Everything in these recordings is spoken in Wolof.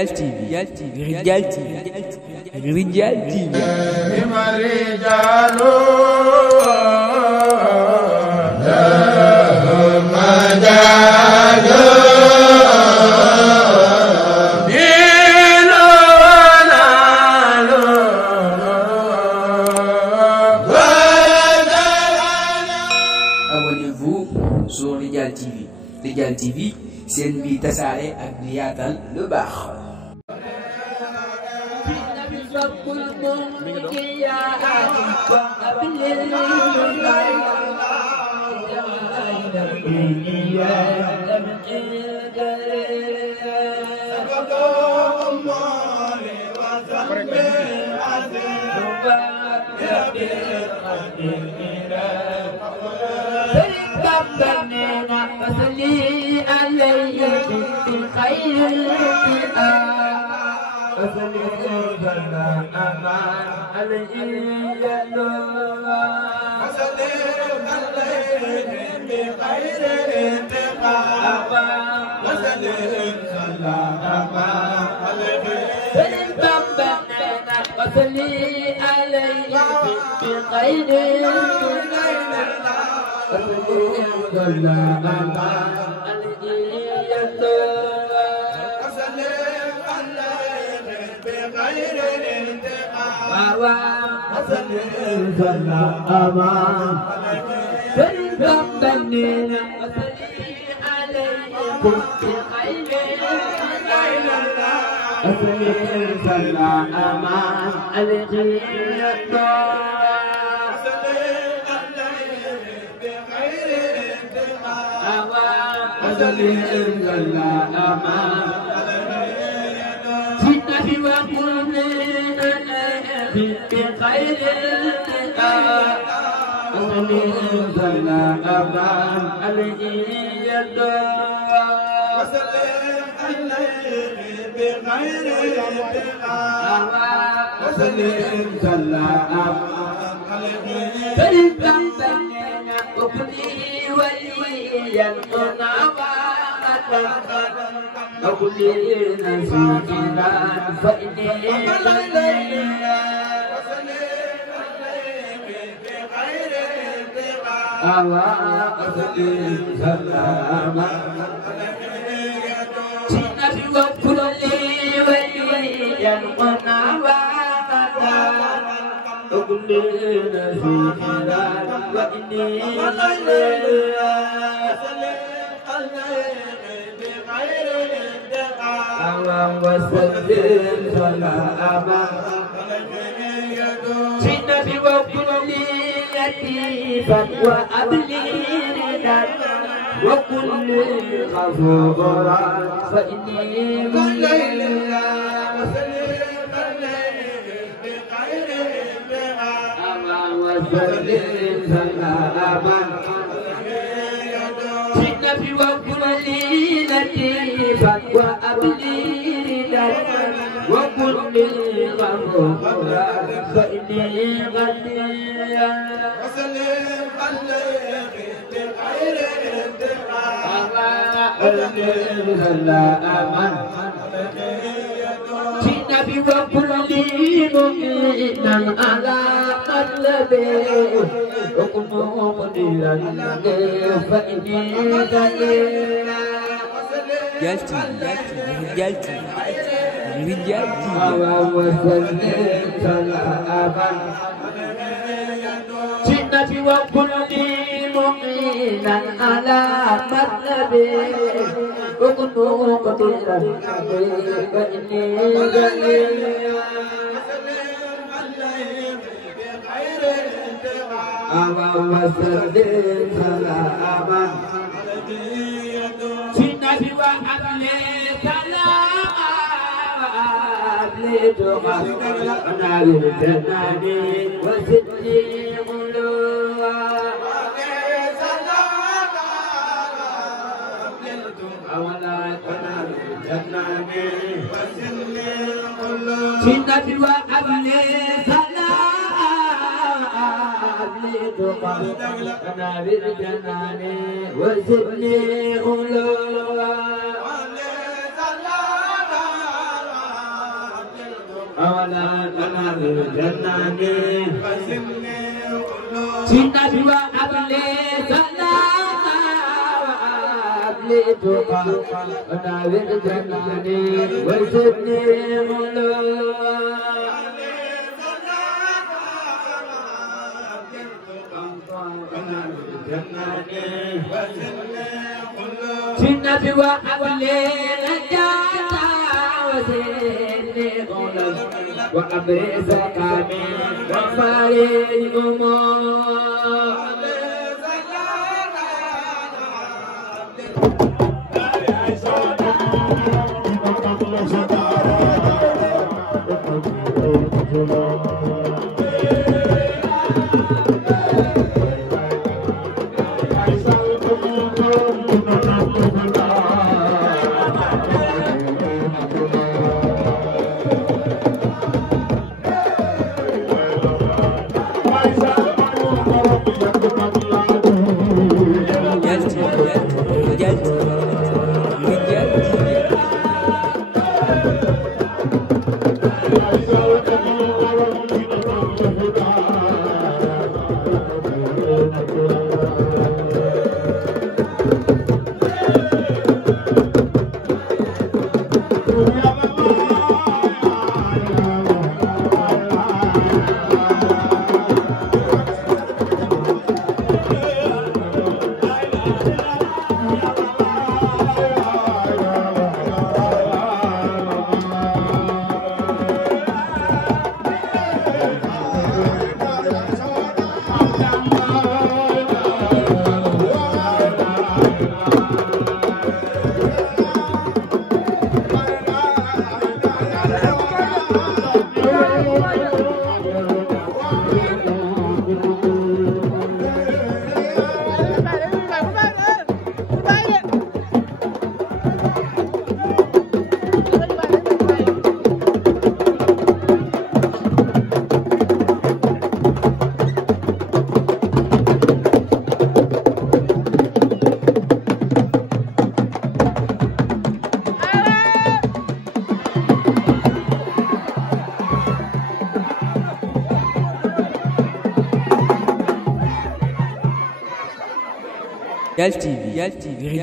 رجال تي رجال تي Abonnez-vous sur Radial TV. Radial TV, c'est une vie tasaare ak di yaatal lu baax. فصلي علي بخير فصلي بنا أمان علي فصلي بخير وصلي وصلي علي بخير جئنا في وقوم بخير التقاء وصلنا أمان عليه يدعو وسلم عليه بخير التقاء وسلم أمان عليه فلتمتننا أبني وليا منعما أقولين سيدنا فإني جئنا في وكل وليا منعما أقولين سيدنا فإني وسلم سلاما جئنا بوكل لطيفا وأبلينا وكل غفورا فإني من وسلم سلاما جئنا بوكل لطيفا وأبلينا وكل غفورا فإني غنيا وسلم عليه بخير جئنا بوكل مؤمنا على قلبه وكن مقدرا فإني غنيا رجال تي وسلم سلاما جئنا بوكل مؤمنا على مطلبه وكن مقدرا فإني غنيا وسلم سلاما جئنا بوكل أنا بالجنان وسدي غلوا أولا أنا بالجنان وسدي غلوا سنة وأبل سلام أنا بالجنان وسدي غلوا أولا لنا بالجنان سنة وأبلي سلام وأبلي تقى أنا بالجنان وزدني سنة وأبلي نجاة وزدني غلب وأبرئ زكامي وفارج أمور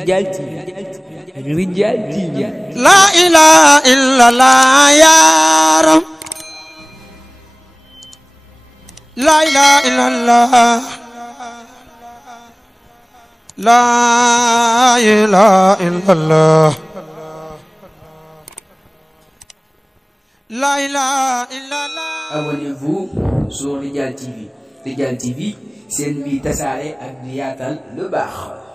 رجال تي لا إله إلا الله يا رب لا إله إلا الله لا إله إلا الله لا إله إلا الله. Abonnez-vous sur Ridial TV. Ridial TV, c'est une vie tassare ak di yaatal lu baax.